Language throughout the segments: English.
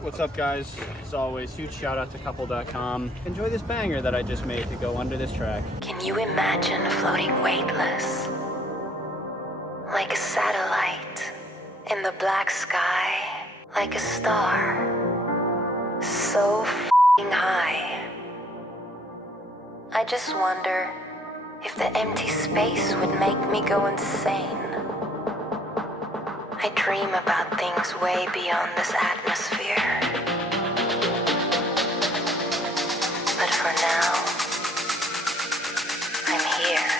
What's up, guys? As always, huge shout out to couple.com. Enjoy this banger that I just made to go under this track. Can you imagine floating weightless, like a satellite in the black sky, like a star, so f***ing high? I just wonder if the empty space would make me go insane. I dream about things way beyond this atmosphere. But for now, I'm here.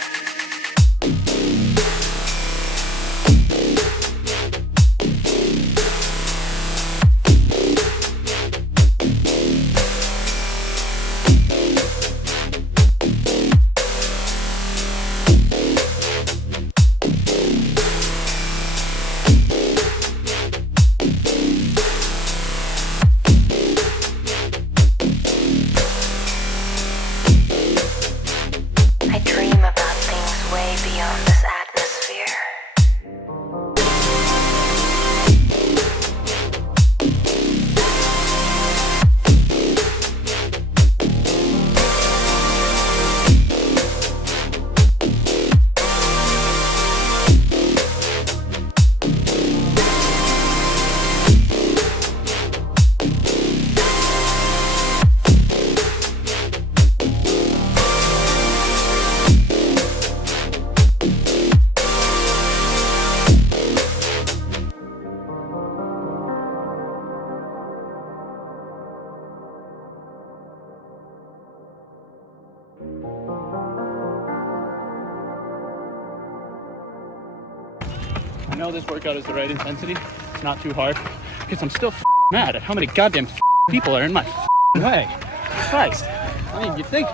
I know this workout is the right intensity. It's not too hard because I'm still mad at how many goddamn people are in my way. Christ. I mean, you'd think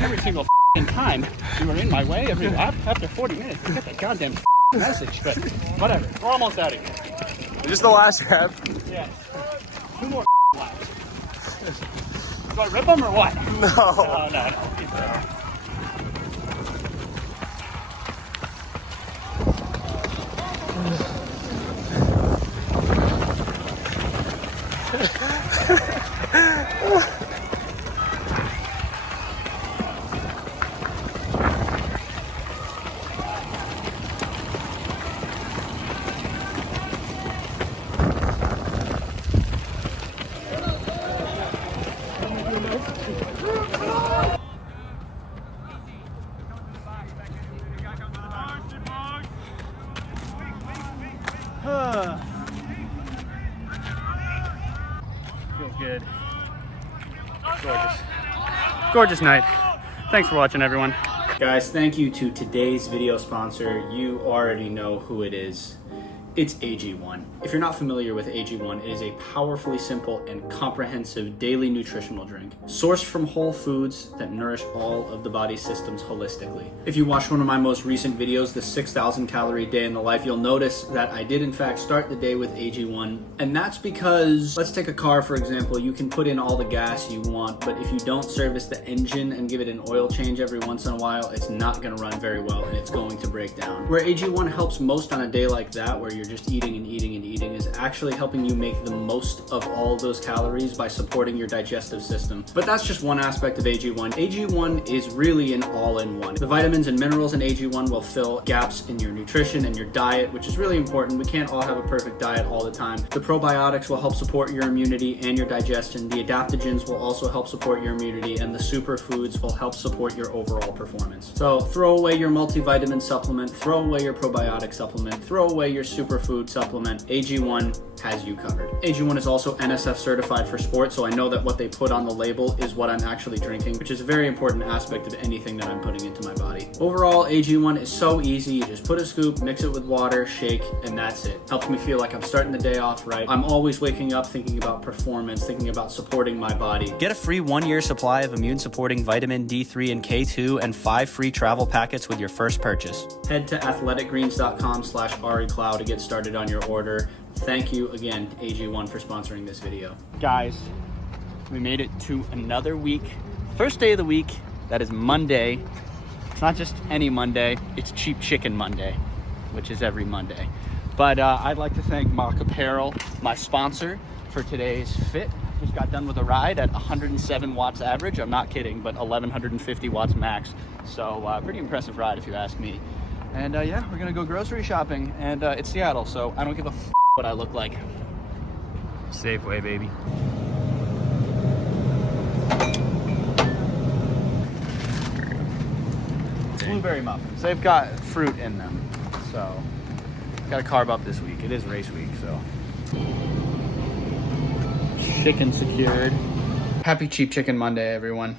every single time you were in my way every lap after 40 minutes to get that goddamn message, but whatever. We're almost out of here. Just the last half. Yes. 2 more laps. Do I rip them or what? No. Oh, no. Keep going. Feels good. Gorgeous. Gorgeous night. Thanks for watching, everyone. Guys, thank you to today's video sponsor. You already know who it is. It's AG1. If you're not familiar with AG1, it is a powerfully simple and comprehensive daily nutritional drink, sourced from whole foods that nourish all of the body's systems holistically. If you watched one of my most recent videos, the 6,000 calorie day in the life, you'll notice that I did in fact start the day with AG1. And that's because, let's take a car for example, you can put in all the gas you want, but if you don't service the engine and give it an oil change every once in a while, it's not gonna run very well and it's going to break down. Where AG1 helps most on a day like that, where you're just eating and eating and eating, is actually helping you make the most of all those calories by supporting your digestive system. But that's just one aspect of AG1. AG1 is really an all-in-one. The vitamins and minerals in AG1 will fill gaps in your nutrition and your diet, which is really important. We can't all have a perfect diet all the time. The probiotics will help support your immunity and your digestion. The adaptogens will also help support your immunity, and the superfoods will help support your overall performance. So throw away your multivitamin supplement, throw away your probiotic supplement, throw away your superfood supplement. AG1 has you covered. AG1 is also NSF certified for sport, so I know that what they put on the label is what I'm actually drinking, which is a very important aspect of anything that I'm putting into my body. Overall, AG1 is so easy. You just put a scoop, mix it with water, shake, and that's it. Helps me feel like I'm starting the day off right. I'm always waking up thinking about performance, thinking about supporting my body. Get a free 1-year supply of immune supporting vitamin D3 and K2 and 5 free travel packets with your first purchase. Head to athleticgreens.com/AriCloud to get started on your order. Thank you again to AG1 for sponsoring this video. Guys, we made it to another week. First day of the week, that is Monday. It's not just any Monday, it's Cheap Chicken Monday, which is every Monday. But I'd like to thank Mock Apparel, my sponsor, for today's fit. Just got done with a ride at 107 watts average. I'm not kidding, but 1150 watts max. So pretty impressive ride if you ask me. And yeah, we're gonna go grocery shopping, and it's Seattle, so I don't give a what I look like. Safeway, baby. Blueberry muffins. They've got fruit in them, so gotta carb up this week. It is race week, so. Chicken secured. Happy Cheap Chicken Monday, everyone.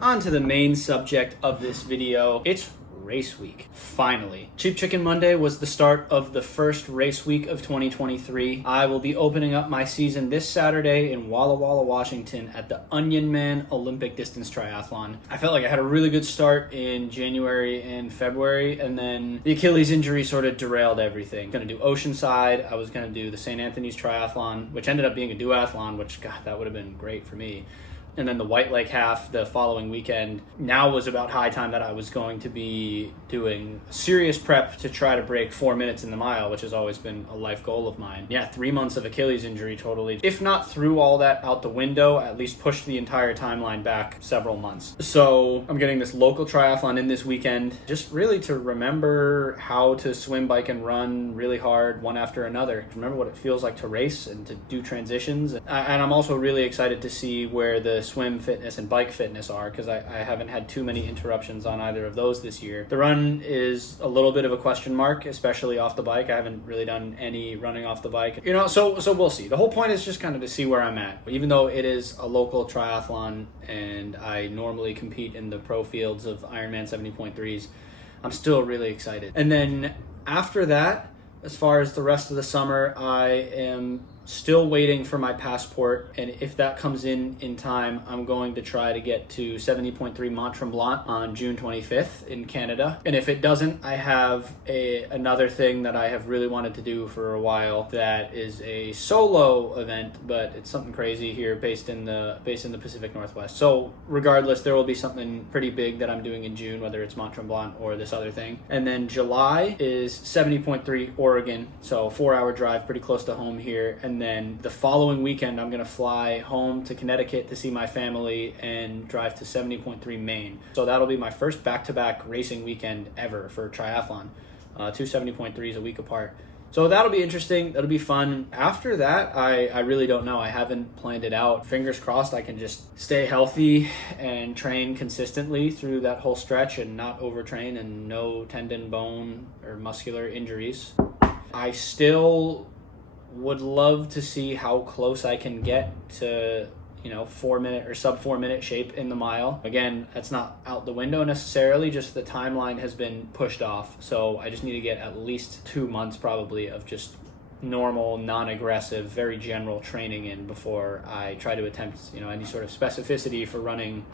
On to the main subject of this video. It's race week, finally. Cheap Chicken Monday was the start of the first race week of 2023. I will be opening up my season this Saturday in Walla Walla, Washington at the Onion Man Olympic Distance Triathlon. I felt like I had a really good start in January and February, and then the Achilles injury sort of derailed everything. Gonna do Oceanside, I was gonna do the St. Anthony's Triathlon, which ended up being a duathlon, which, God, that would have been great for me. And then the White Lake half the following weekend. Now was about high time that I was going to be doing serious prep to try to break 4 minutes in the mile, which has always been a life goal of mine. Yeah, 3 months of Achilles injury totally, if not threw all that out the window, at least pushed the entire timeline back several months. So I'm getting this local triathlon in this weekend, just really to remember how to swim, bike, and run really hard one after another. Remember what it feels like to race and to do transitions. And I'm also really excited to see where the swim fitness and bike fitness are, because I haven't had too many interruptions on either of those this year. The run is a little bit of a question mark, especially off the bike. I haven't really done any running off the bike, so we'll see. The whole point is just kind of to see where I'm at. Even though it is a local triathlon and I normally compete in the pro fields of Ironman 70.3s, I'm still really excited. And then after that, as far as the rest of the summer, I am still waiting for my passport, and if that comes in time, I'm going to try to get to 70.3 Mont Tremblant on June 25th in Canada. And if it doesn't, I have another thing that I have really wanted to do for a while that is a solo event, but it's something crazy here based in the Pacific Northwest. So regardless, there will be something pretty big that I'm doing in June, whether it's Mont Tremblant or this other thing. And then July is 70.3 Oregon, so 4-hour drive, pretty close to home here. And then the following weekend, I'm going to fly home to Connecticut to see my family and drive to 70.3 Maine. So that'll be my first back-to-back racing weekend ever for triathlon. 2 70.3s a week apart. So that'll be interesting. That'll be fun. After that, I really don't know. I haven't planned it out. Fingers crossed I can just stay healthy and train consistently through that whole stretch and not overtrain and no tendon, bone, or muscular injuries. I still would love to see how close I can get to 4 minute or sub 4 minute shape in the mile. Again, that's not out the window necessarily, just the timeline has been pushed off. So I just need to get at least 2 months probably of just normal, non-aggressive, very general training in before I try to attempt any sort of specificity for running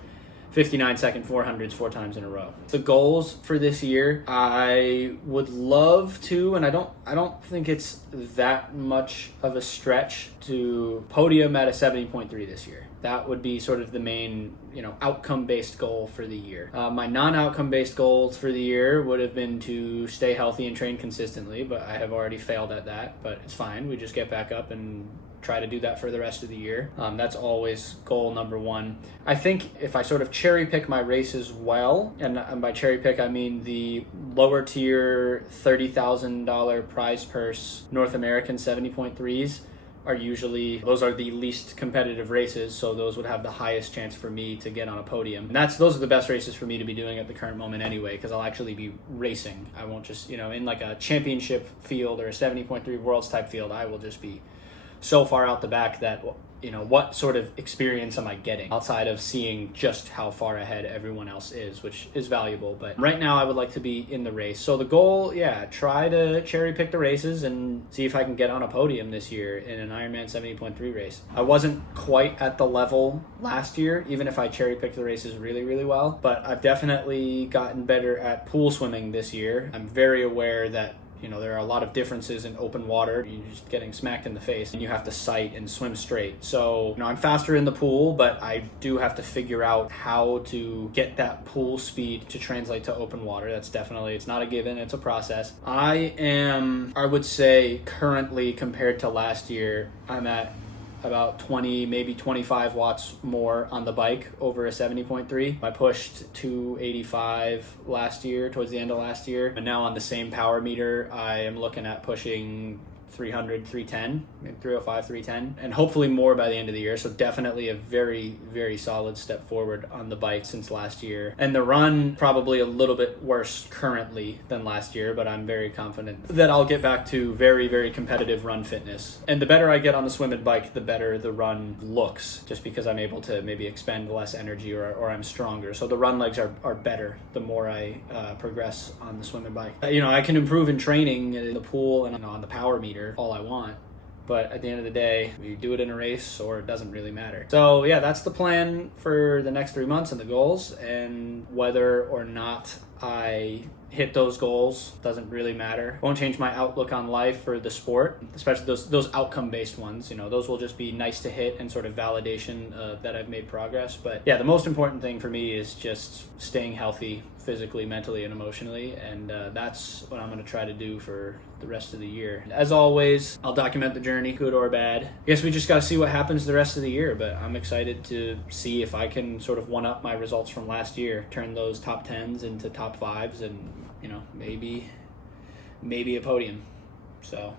59-second 400s 4 times in a row. The goals for this year, I would love to, and I don't think it's that much of a stretch, to podium at a 70.3 this year. That would be sort of the main, outcome-based goal for the year. My non-outcome-based goals for the year would have been to stay healthy and train consistently, but I have already failed at that, but it's fine. We just get back up and try to do that for the rest of the year. That's always goal number one. I think if I sort of cherry pick my races well, and by cherry pick I mean the lower tier $30,000 prize purse North American 70.3s those are the least competitive races, so those would have the highest chance for me to get on a podium. And those are the best races for me to be doing at the current moment anyway, because I'll actually be racing. I won't just, in like a championship field or a 70.3 worlds type field, I will just be so far out the back that, what sort of experience am I getting outside of seeing just how far ahead everyone else is, which is valuable. But right now I would like to be in the race. So the goal, try to cherry pick the races and see if I can get on a podium this year in an Ironman 70.3 race. I wasn't quite at the level last year, even if I cherry picked the races really, really well, but I've definitely gotten better at pool swimming this year. I'm very aware that You know, there are a lot of differences in open water. You're just getting smacked in the face and you have to sight and swim straight. So, you know, I'm faster in the pool, but I do have to figure out how to get that pool speed to translate to open water. That's definitely, it's not a given, it's a process. I would say currently compared to last year, I'm at about 20, maybe 25 watts more on the bike over a 70.3. I pushed 285 last year, towards the end of last year. And now on the same power meter, I am looking at pushing 300, 310, maybe 305, 310, and hopefully more by the end of the year. So definitely a very, very solid step forward on the bike since last year. And the run, probably a little bit worse currently than last year, but I'm very confident that I'll get back to very, very competitive run fitness. And the better I get on the swim and bike, the better the run looks, just because I'm able to maybe expend less energy or I'm stronger. So the run legs are better the more I progress on the swim and bike. You know, I can improve in training in the pool and on the power meter all I want, but at the end of the day, we do it in a race or it doesn't really matter. So yeah, that's the plan for the next 3 months and the goals, and whether or not I hit those goals doesn't really matter. Won't change my outlook on life or the sport, especially those outcome-based ones. You know, those will just be nice to hit and sort of validation that I've made progress. But yeah, the most important thing for me is just staying healthy physically, mentally, and emotionally, and that's what I'm going to try to do for the rest of the year. As always, I'll document the journey, good or bad. I guess we just got to see what happens the rest of the year, but I'm excited to see if I can sort of one up my results from last year, turn those top 10s into top 5s, and you know, maybe a podium. So